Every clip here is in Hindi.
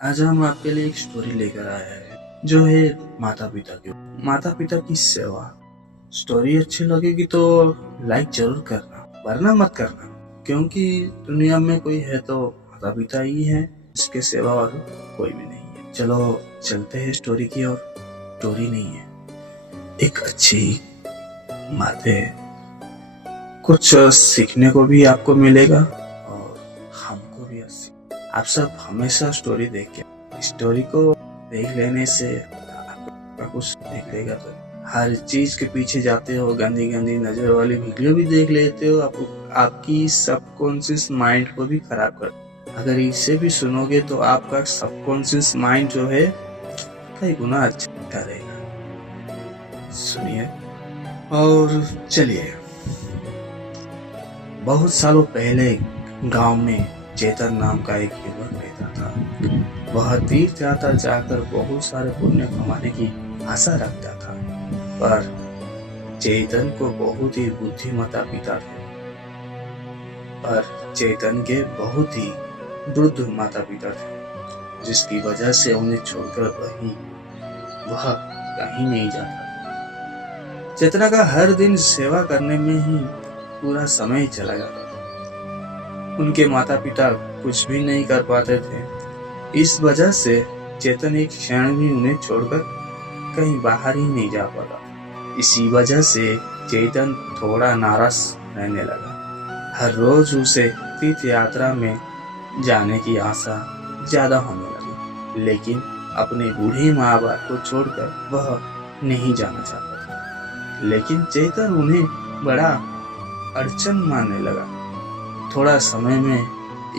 आज हम आपके लिए एक स्टोरी लेकर आए हैं जो है माता पिता की सेवा। स्टोरी अच्छी लगेगी तो लाइक जरूर करना, वरना मत करना, क्योंकि दुनिया में कोई है तो माता पिता ही है, इसके सेवा और कोई भी नहीं है। चलो चलते हैं स्टोरी की ओर। स्टोरी नहीं है, एक अच्छी बात है, कुछ सीखने को भी आपको मिलेगा और हमको भी आप सब हमेशा स्टोरी देख के, स्टोरी को देख लेने से आपका कुछ निकलेगा। तो हर चीज के पीछे जाते हो, गंदी गंदी नजर वाली वीडियो भी देख लेते हो, आपकी सबकॉन्शियस माइंड को भी खराब कर। अगर इसे भी सुनोगे तो आपका सबकॉन्शियस माइंड जो है कई गुना अच्छा रहेगा। सुनिए और चलिए। बहुत सालों पहले गांव में चेतन नाम का एक युवक रहता था। वह तीर्थ यात्रा जाकर बहुत सारे पुण्य कमाने की आशा रखता था, पर चेतन को बहुत ही बुद्धिमता पिता थे। पर चेतन के बहुत ही वृद्ध माता पिता थे, जिसकी वजह से उन्हें छोड़कर वह कहीं नहीं जाता। चेतना का हर दिन सेवा करने में ही पूरा समय चला जाता। उनके माता पिता कुछ भी नहीं कर पाते थे। इस वजह से चेतन एक क्षण भी उन्हें छोड़कर कहीं बाहर ही नहीं जा पाता। इसी वजह से चेतन थोड़ा नाराज रहने लगा। हर रोज उसे तीर्थ यात्रा में जाने की आशा ज्यादा होने लगी, लेकिन अपने बूढ़े माँ बाप को छोड़कर वह नहीं जाना चाहता था। लेकिन चेतन उन्हें बड़ा अड़चन मानने लगा। थोड़ा समय में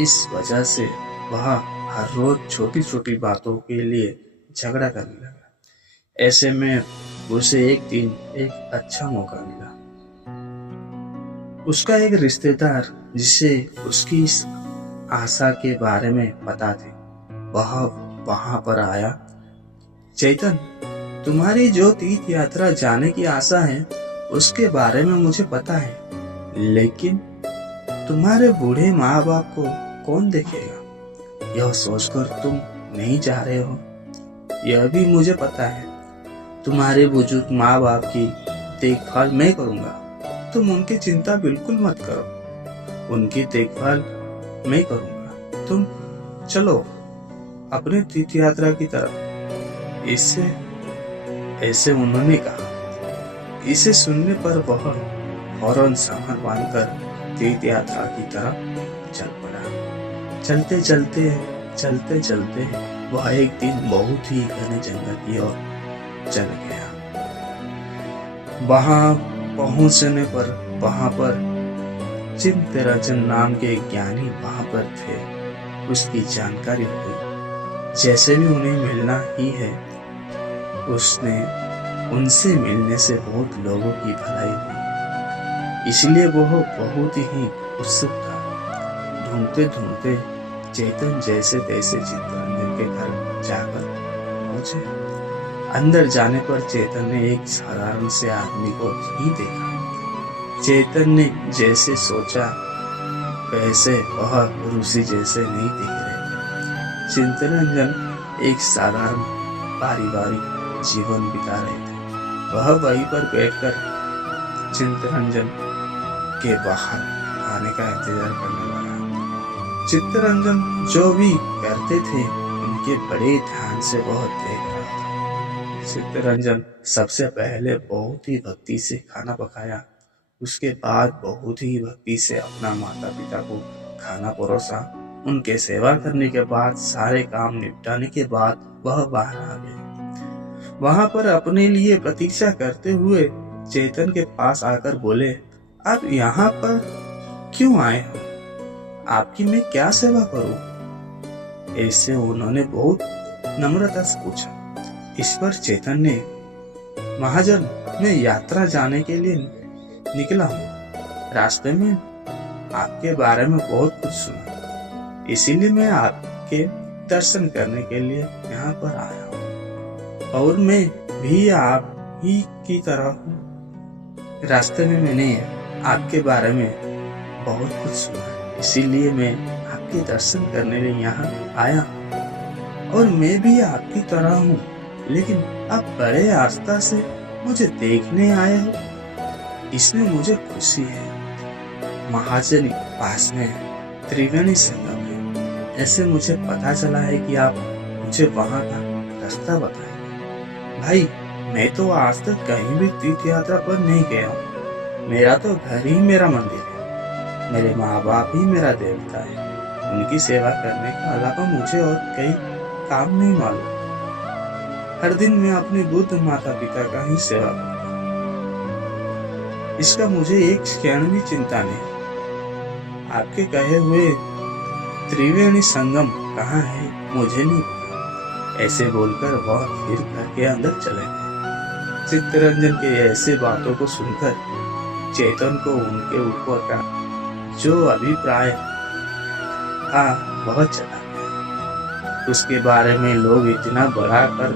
इस वजह से वह हर रोज छोटी छोटी बातों के लिए झगड़ा करने लगा। ऐसे में उसे एक दिन एक अच्छा मौका मिला। उसका एक रिश्तेदार, जिसे उसकी इस आशा के बारे में पता थी, वह वहां पर आया। चेतन, तुम्हारी जो तीर्थ यात्रा जाने की आशा है उसके बारे में मुझे पता है, लेकिन तुम्हारे बूढ़े माँ बाप को कौन देखेगा? यह सोचकर तुम नहीं जा रहे हो। यह भी मुझे पता है, तुम्हारे बुजुर्ग माँ बाप की देखभाल मैं करूंगा। तुम उनकी चिंता बिल्कुल मत करो, उनकी देखभाल मैं करूंगा। तुम चलो अपने तीर्थ यात्रा की तरफ। ऐसे उन्होंने कहा। इसे सुनने पर वह फौरन सामान बांधकर तीर्थ यात्रा की तरफ चल पड़ा। चलते चलते वह एक दिन बहुत ही घने जंगल की ओर चल गया। वहां पहुंचने पर वहां पर चित्तरंजन नाम के ज्ञानी वहां पर थे। उसकी जानकारी हुई, जैसे भी उन्हें मिलना ही है। उनसे मिलने से बहुत लोगों की भलाई हुई, इसलिए वह बहुत ही उत्सुक था। ढूंढते ढूंढते चेतन जैसे तैसे चित्तरंजन के घर जाकर पहुंचे। अंदर जाने पर चेतन ने एक साधारण से आदमी को ही देखा। चेतन ने जैसे सोचा वैसे वह ऋषि जैसे नहीं दिख रहे। चित्तरंजन एक साधारण पारिवारिक जीवन बिता रहे थे। वह वहीं पर बैठकर चित्तरंजन के बाहर आने का इंतजार करने लगा। चित्तरंजन जो भी करते थे उनके बड़े ध्यान से वह देख रहा था। चित्तरंजन सबसे पहले बहुत ही भक्ति से खाना पकाया। उसके बाद बहुत ही भक्ति से अपना माता पिता को खाना परोसा। उनके सेवा करने के बाद, सारे काम निपटाने के बाद वह बाहर आ गए। वहां पर अपने लिए प्रतीक्षा करते हुए चेतन के पास आकर बोले, आप यहाँ पर क्यों आए हो? आपकी मैं क्या सेवा करूं? ऐसे उन्होंने बहुत नम्रता से पूछा। इस पर चेतन ने, महाजन, मैं यात्रा जाने के लिए निकला हूँ। रास्ते में आपके बारे में बहुत कुछ सुना, इसीलिए मैं आपके दर्शन करने के लिए यहाँ पर आया हूँ। और मैं भी आप ही की तरह हूँ। रास्ते में मैंने आपके बारे में बहुत कुछ सुना, इसीलिए मैं आपके दर्शन करने लिए यहाँ आया हूँ। और मैं भी आपकी तरह हूँ, लेकिन आप बड़े आस्था से मुझे देखने आए हो, इसमें मुझे खुशी है। महाजनी पास में त्रिवेणी संगम है, ऐसे मुझे पता चला है कि आप मुझे वहां का रास्ता बताएंगे। भाई, मैं तो आज तक कहीं भी तीर्थ यात्रा पर नहीं गया हूँ। मेरा तो घर ही मेरा मंदिर है, मेरे माँ बाप ही मेरा देवता है। उनकी सेवा करने के अलावा मुझे और कई काम नहीं मालूम। हर दिन मैं अपने बुद्ध माता पिता का ही सेवा करता हूँ, इसका मुझे एक क्षण भी चिंता नहीं। आपके कहे हुए त्रिवेणी संगम कहाँ है मुझे नहीं पता। ऐसे बोलकर वह फिर घर के अंदर चले गए। चित्तरंजन के ऐसे बातों को सुनकर चेतन को उनके ऊपर का जो अभिप्राय था वह चला गया। उसके बारे में लोग इतना बड़ा कर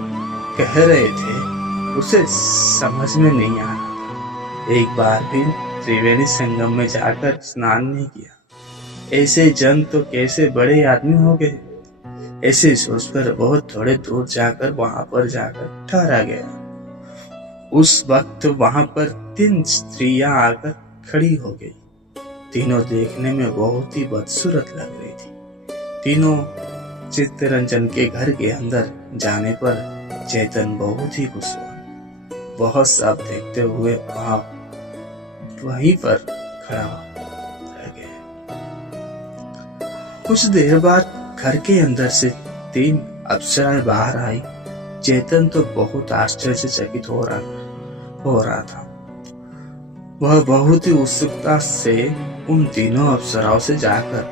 कह रहे थे, उसे समझ में नहीं आ रहा था। एक बार भी त्रिवेणी संगम में जाकर स्नान नहीं किया। ऐसे जन तो कैसे बड़े आदमी हो गए। ऐसे सोचकर बहुत थोड़े दूर जाकर वहां पर जाकर ठहरा गया। उस वक्त वहां पर 3 स्त्रियां आकर खड़ी हो गई। तीनों देखने में बहुत ही बदसूरत लग रही थी। तीनों चित्तरंजन के घर के अंदर जाने पर चेतन बहुत ही खुश हुआ। वह सब देखते हुए वहीं पर खड़ा रह गया। कुछ देर बाद घर के अंदर से 3 अप्सराएं बाहर आई। चेतन तो बहुत आश्चर्यचकित हो रहा था। वह बहुत ही उत्सुकता से उन तीनों अप्सराओं से जाकर,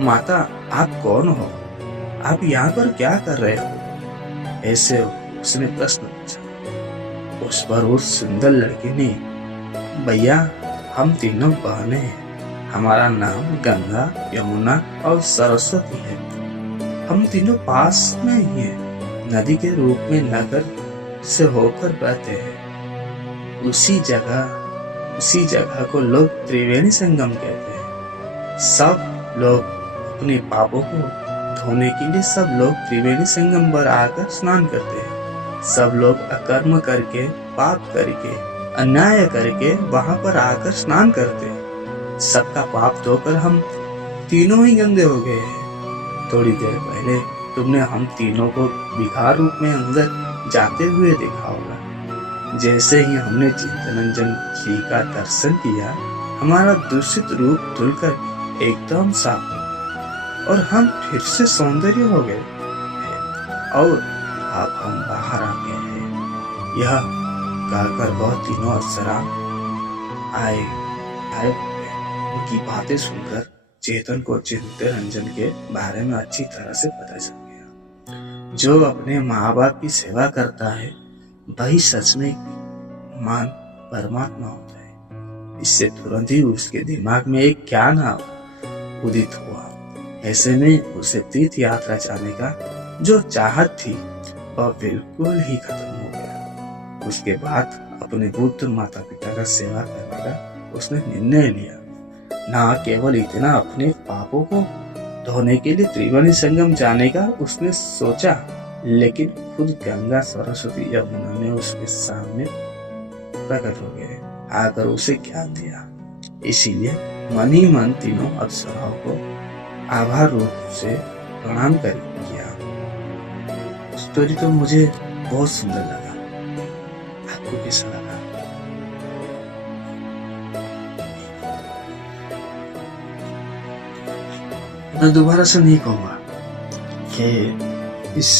माता आप कौन हो? आप यहाँ पर क्या कर रहे हो? ऐसे उसने प्रश्न पूछा। उस पर उस सुंदर लड़की ने, भैया हम तीनों बहनें हैं। हमारा नाम गंगा, यमुना और सरस्वती है। हम तीनों पास में ही हैं। नदी के रूप में नगर से होकर बहते हैं। उसी जगह को लोग त्रिवेणी संगम कहते हैं। सब लोग अपने पापों को धोने के लिए सब लोग त्रिवेणी संगम पर आकर स्नान करते हैं। सब लोग अकर्म करके, पाप करके, अन्याय करके वहां पर आकर स्नान करते हैं। सबका पाप धोकर हम तीनों ही गंदे हो गए हैं। थोड़ी देर पहले तुमने हम तीनों को भिखार रूप में अंदर जाते हुए देखा होगा। जैसे ही हमने चित्तरंजन जी का दर्शन किया, हमारा दूषित रूप धुलकर एकदम साफ हो और हम फिर से सौंदर्य हो गए और अब हम बाहर आ गए हैं। यह कहकर वह तीनों अप्सरा आए। उनकी बातें सुनकर चेतन को चित्तरंजन के बारे में अच्छी तरह से पता चल गया। जो अपने माँ बाप की सेवा करता है वही सच में मान परमात्मा होता है। इससे तुरंत ही उसके दिमाग में एक ज्ञान उदित हुआ। ऐसे में उसे तीर्थ यात्रा जाने का जो चाहत थी वह बिल्कुल ही खत्म हो गया। उसके बाद अपने बुद्ध माता पिता का सेवा करने का उसने निर्णय लिया। न केवल इतना, अपने पापों को धोने के लिए त्रिवेणी संगम जाने का उसने सोचा, लेकिन खुद गंगा, सरस्वती, यमुना ने उसके सामने प्रकट हो गए, आकर उसे ज्ञान दिया। इसीलिए मन ही मन तीनों अप्सराओं को आभार रूप से प्रणाम कर किया। स्टोरी तो मुझे बहुत सुंदर लगा। आपको कैसा लगा? मैं दोबारा से नहीं कहूंगा कि इस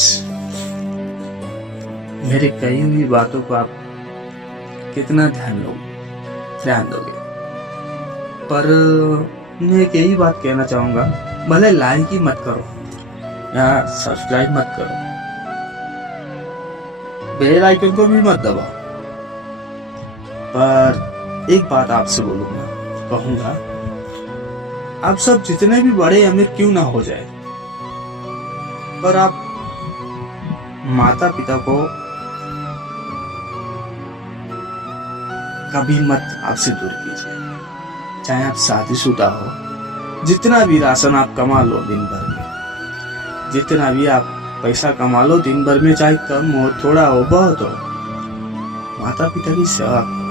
मेरे कही हुई बातों को आप कितना ध्यान दोगे, पर मैं एक यही बात कहना चाहूंगा, भले लाइक ही मत करो या सब्सक्राइब मत करो, बेल आइकन को भी मत दबाओ, पर एक बात आपसे कहूंगा, आप सब जितने भी बड़े अमीर क्यों ना हो जाए, पर आप माता पिता को कभी मत आपसे दूर कीजिए। चाहे आप शादीशुदा हो, जितना भी राशन आप कमा लो दिन भर में, जितना भी आप पैसा कमा लो दिन भर में, चाहे कम हो थोड़ा हो बहुत हो, माता पिता की सेवा करो।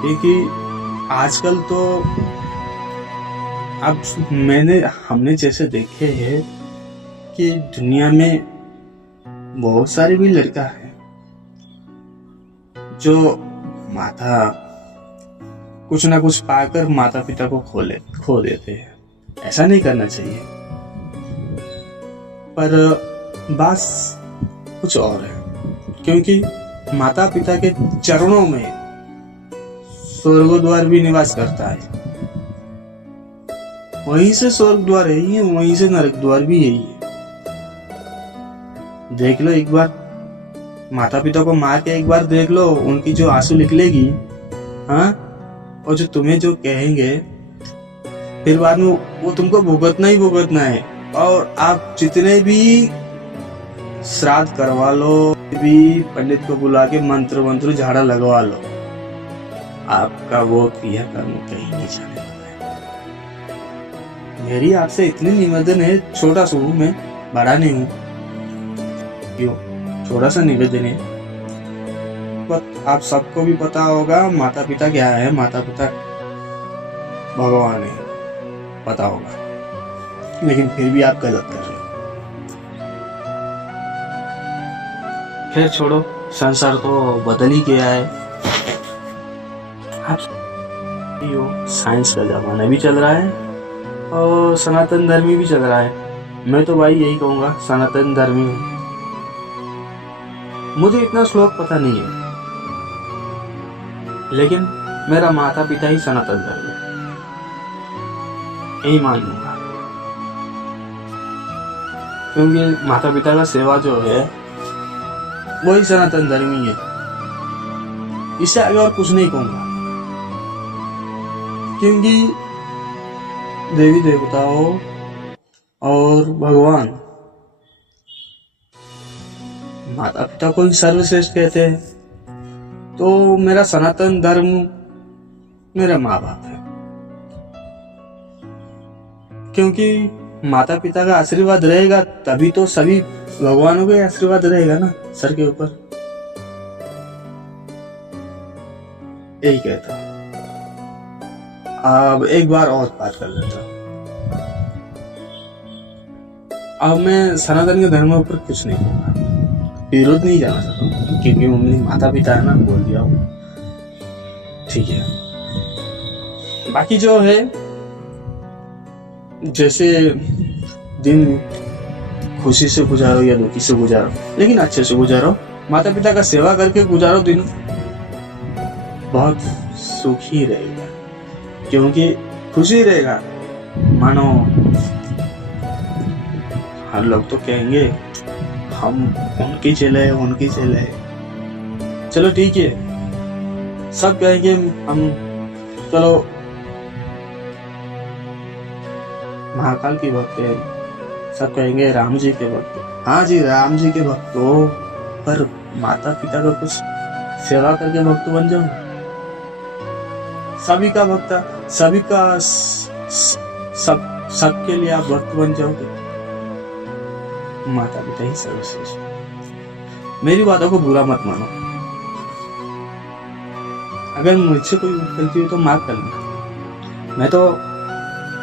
क्योंकि आजकल तो अब हमने जैसे देखे हैं कि दुनिया में बहुत सारे भी लड़का है जो माता कुछ ना कुछ पाकर माता पिता को खो देते हैं। ऐसा नहीं करना चाहिए, पर बात कुछ और है। क्योंकि माता पिता के चरणों में स्वर्ग द्वार भी निवास करता है। वहीं से स्वर्ग द्वार यही है, वहीं से नरक द्वार भी यही है। देख लो एक बार, माता पिता को मार के एक बार देख लो, उनकी जो आंसू निकलेगी, हाँ, और जो तुम्हें जो कहेंगे, फिर बाद में वो तुमको भुगतना ही भुगतना है। और आप जितने भी श्राद्ध करवा लो, भी पंडित को बुला के मंत्र झाड़ा लगवा लो, आपका वो क्रियाकर्म कहीं नहीं जाने वाला है। मेरी आपसे इतनी निवेदन है, छोटा सा हूं मैं, बड़ा नहीं हूं, क्यों थोड़ा सा निवेदन है। पर आप सबको भी पता होगा माता पिता क्या है, माता पिता भगवान है, पता होगा, लेकिन फिर भी आप गलत कर रहे हो। खैर छोड़ो, संसार तो बदल ही गया है। आप साइंस का जमाना भी चल रहा है और सनातन धर्मी भी चल रहा है। मैं तो भाई यही कहूंगा, सनातन धर्मी हूं। मुझे इतना श्लोक पता नहीं है, लेकिन मेरा माता पिता ही सनातन धर्म है, यही मान लूंगा। क्योंकि माता पिता का सेवा जो है वही सनातन धर्मी है। इससे आगे और कुछ नहीं कहूंगा। क्योंकि देवी देवताओं और भगवान माता पिता को ही सर्वश्रेष्ठ कहते हैं। तो मेरा सनातन धर्म मेरा माँ बाप है। क्योंकि माता पिता का आशीर्वाद रहेगा तभी तो सभी भगवानों का आशीर्वाद रहेगा ना सर के ऊपर। यही कहता हूं। अब एक बार और बात कर लेता हूं। अब मैं सनातन के धर्म के ऊपर कुछ नहीं कहूंगा, विरोध नहीं जाना चाहता हूँ, क्योंकि मम्मी माता पिता है ना, बोल दिया हूं, ठीक है। बाकी जो है, जैसे दिन खुशी से गुजारो या दुखी से गुजारो, लेकिन अच्छे से गुजारो, माता पिता का सेवा करके गुजारो दिन, बहुत सुखी रहेगा। क्योंकि खुशी रहेगा। मानो हर लोग तो कहेंगे हम उनकी चले उनकी चले, चलो ठीक है, सब कहेंगे हम, चलो महाकाल की भक्त है, सब कहेंगे राम जी के भक्त। हाँ जी, राम जी के भक्त हो, पर माता पिता का कुछ सेवा करके भक्त बन जाओ। सभी का भक्त, सभी का सबके लिए आप भक्त बन जाओगे। माता पिता ही सर्वश्रेष्ठ। मेरी बातों को बुरा मत मानो। अगर मुझसे कोई गलती हो तो माफ कर लेना। मैं तो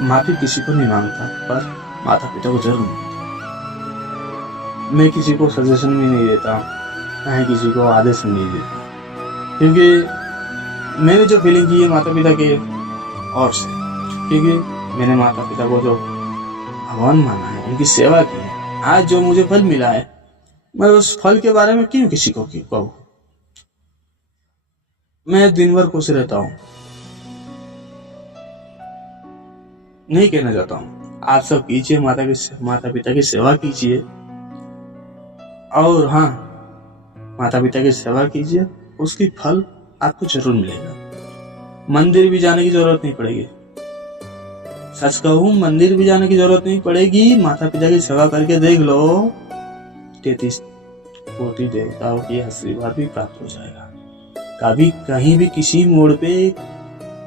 माफी किसी को नहीं मांगता, पर माता पिता को जरूर मांगता। मैं किसी को सजेशन भी नहीं देता, मैं किसी को आदेश भी नहीं देता। क्योंकि मैंने जो फीलिंग की है माता पिता के और से, क्योंकि मैंने माता पिता को जो भगवान माना है, उनकी सेवा की है। आज जो मुझे फल मिला है, मैं उस फल के बारे में क्यों किसी को कहूं। मैं दिन भर खुश रहता हूं, नहीं कहना चाहता हूं। आप सब कीजिए, माता पिता की सेवा कीजिए, और हाँ, माता पिता की सेवा कीजिए, उसकी फल आपको जरूर मिलेगा। मंदिर भी जाने की जरूरत नहीं पड़ेगी। सच कहूं, मंदिर भी जाने की जरूरत नहीं पड़ेगी। माता पिता की सेवा करके देख लो, 33 कोटि देवताओं की आशीर्वाद भी प्राप्त हो जाएगा। कभी कहीं भी किसी मोड़ पे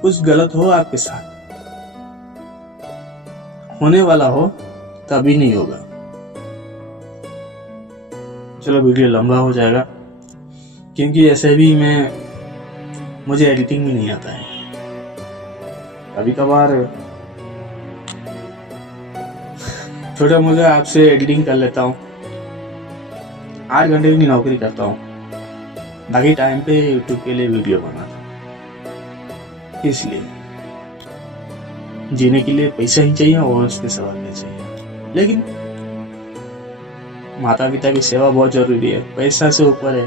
कुछ गलत हो आपके साथ, होने वाला हो, तभी नहीं होगा। चलो वीडियो लंबा हो जाएगा, क्योंकि ऐसे भी मुझे एडिटिंग भी नहीं आता है। कभी कभार छोटा मोटा आपसे एडिटिंग कर लेता हूँ। 8 घंटे की नौकरी करता हूँ, बाकी टाइम पे यूट्यूब के लिए वीडियो बनाता हूँ। इसलिए जीने के लिए पैसा ही चाहिए और उसके सेवा भी चाहिए, लेकिन माता पिता की सेवा बहुत जरूरी है, पैसा से ऊपर है।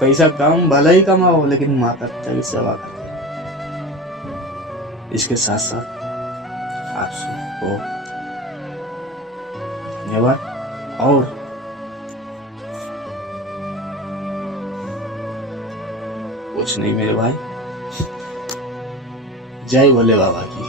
पैसा कम भला ही कमाओ, लेकिन माता पिता की सेवा करो। इसके साथ साथ आप सबको धन्यवाद। और कुछ नहीं मेरे भाई, जय भोले बाबा की।